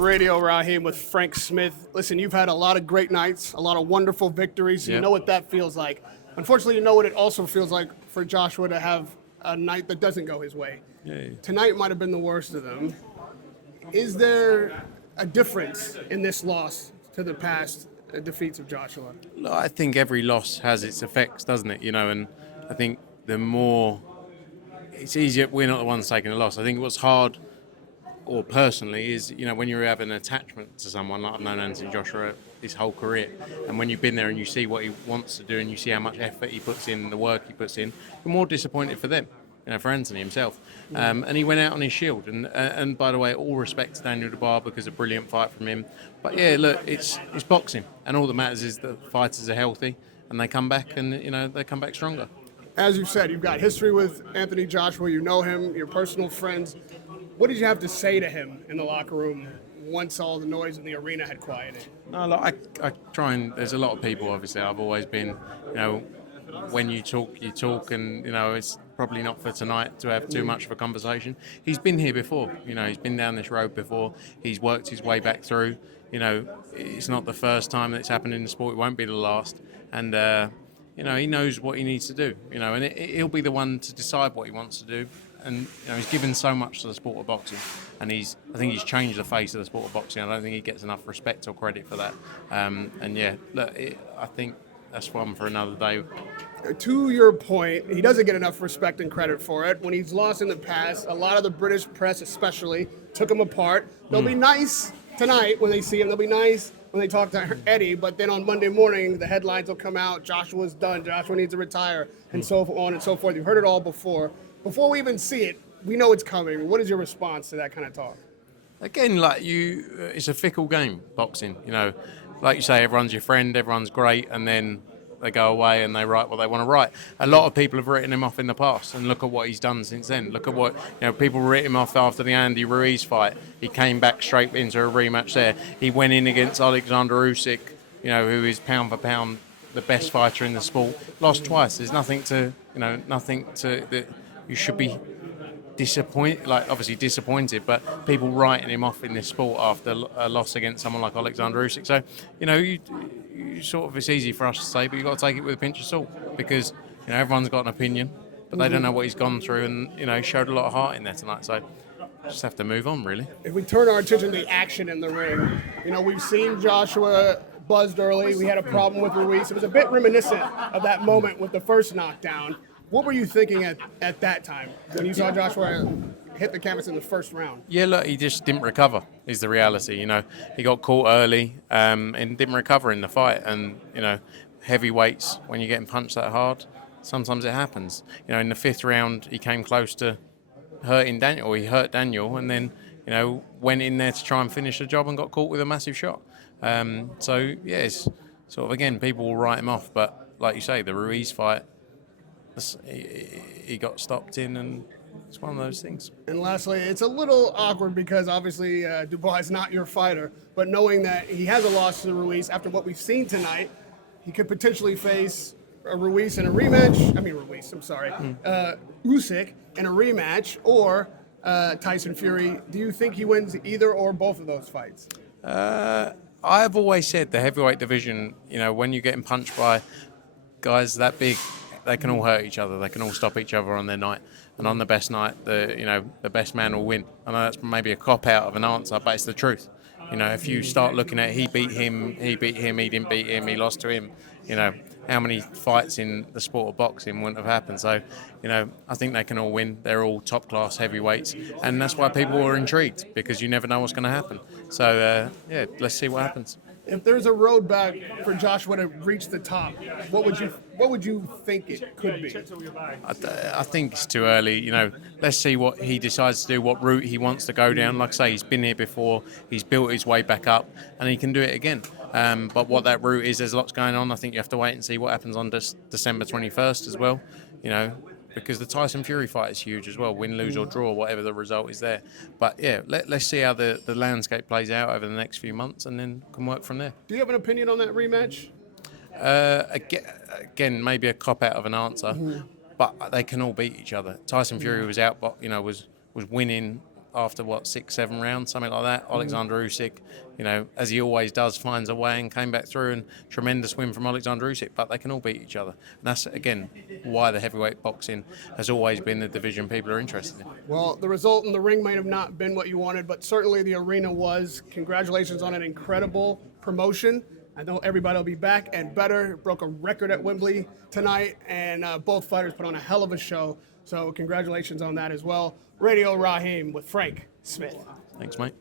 Radio, Raheem, with Frank Smith. Listen, you've had a lot of great nights, a lot of wonderful victories. So You know what that feels like. Unfortunately, you know what it also feels like for Joshua to have a night that doesn't go his way. Tonight might have been the worst of them. Is there a difference in this loss to the past defeats of Joshua? Look, I think every loss has its effects, doesn't it? And I think the more it's easier, we're not the ones taking a loss. I think what's hard, or personally, is when you have an attachment to someone. Like I've known Anthony Joshua his whole career, and when you've been there and you see what he wants to do and you see how much effort he puts in, the work he puts in, you're more disappointed for them. For Anthony himself, and he went out on his shield. And by the way, all respect to Daniel Dubois because a brilliant fight from him. But yeah, look, it's boxing, and all that matters is the fighters are healthy and they come back, and they come back stronger. As you said, you've got history with Anthony Joshua. You know him, your personal friends. What did you have to say to him in the locker room once all the noise in the arena had quieted? No, look, I try and. There's a lot of people. Obviously, I've always been, when you talk, and it's probably not for tonight to have too much of a conversation. He's been here before, he's been down this road before. He's worked his way back through. It's not the first time that it's happened in the sport. It won't be the last. And he knows what he needs to do. And he'll be the one to decide what he wants to do. And he's given so much to the sport of boxing, and I think he's changed the face of the sport of boxing. I don't think he gets enough respect or credit for that. I think that's one for another day. To your point, he doesn't get enough respect and credit for it. When he's lost in the past, a lot of the British press especially took him apart. They'll be nice tonight when they see him. They'll be nice when they talk to Eddie, but then on Monday morning, the headlines will come out, Joshua's done, Joshua needs to retire, and so on and so forth. You've heard it all before. Before we even see it, we know it's coming. What is your response to that kind of talk? Again, it's a fickle game, boxing. Like you say, everyone's your friend, everyone's great, and then they go away and they write what they want to write. A lot of people have written him off in the past, and look at what he's done since then. Look at what, people wrote him off after the Andy Ruiz fight. He came back straight into a rematch there. He went in against Alexander Usyk, who is pound for pound the best fighter in the sport. Lost twice. There's nothing that you should be disappointed, but people writing him off in this sport after a loss against someone like Alexander Usyk. So, you sort of, it's easy for us to say, but you've got to take it with a pinch of salt because, everyone's got an opinion, but they don't know what he's gone through, and, he showed a lot of heart in there tonight. So, just have to move on, really. If we turn our attention to the action in the ring, we've seen Joshua buzzed early. We had a problem with Ruiz. It was a bit reminiscent of that moment with the first knockdown. What were you thinking at that time when you saw Joshua hit the canvas in the first round? Yeah, look, he just didn't recover, is the reality. He got caught early and didn't recover in the fight. And, heavyweights, when you're getting punched that hard, sometimes it happens. In the fifth round, he came close to hurting Daniel. He hurt Daniel and then, went in there to try and finish the job and got caught with a massive shot. It's sort of, again, people will write him off. But like you say, the Ruiz fight, he got stopped in, and it's one of those things. And lastly, it's a little awkward because obviously Dubois is not your fighter, but knowing that he has a loss to Ruiz after what we've seen tonight, he could potentially face a Ruiz in a rematch. Usyk in a rematch, or Tyson Fury. Do you think he wins either or both of those fights? I've always said the heavyweight division, when you're getting punched by guys that big, they can all hurt each other. They can all stop each other on their night. And on the best night, the best man will win. I know that's maybe a cop-out of an answer, but it's the truth. If you start looking at he beat him, he didn't beat him, he lost to him, how many fights in the sport of boxing wouldn't have happened? So, I think they can all win. They're all top-class heavyweights. And that's why people are intrigued, because you never know what's going to happen. So, let's see what happens. If there's a road back for Joshua to reach the top, what would you think it could be? I think it's too early. Let's see what he decides to do, what route he wants to go down. Like I say, he's been here before. He's built his way back up, and he can do it again. But what that route is, there's lots going on. I think you have to wait and see what happens on December 21st as well. Because the Tyson Fury fight is huge as well. Win, lose or draw, whatever the result is there. But yeah, let's see how the landscape plays out over the next few months, and then can work from there. Do you have an opinion on that rematch? Again, maybe a cop out of an answer, but they can all beat each other. Tyson Fury was out, but was winning after what, 6-7 rounds, something like that. Alexander Usyk, you know, as he always does, finds a way and came back through, and tremendous win from Alexander Usyk. But they can all beat each other, and that's again why the heavyweight boxing has always been the division people are interested in. Well, the result in the ring might have not been what you wanted, but certainly the arena was. Congratulations on an incredible promotion. I know everybody will be back and better. Broke a record at Wembley tonight, and both fighters put on a hell of a show. So congratulations on that as well. Radio Raheem with Frank Smith. Thanks, mate.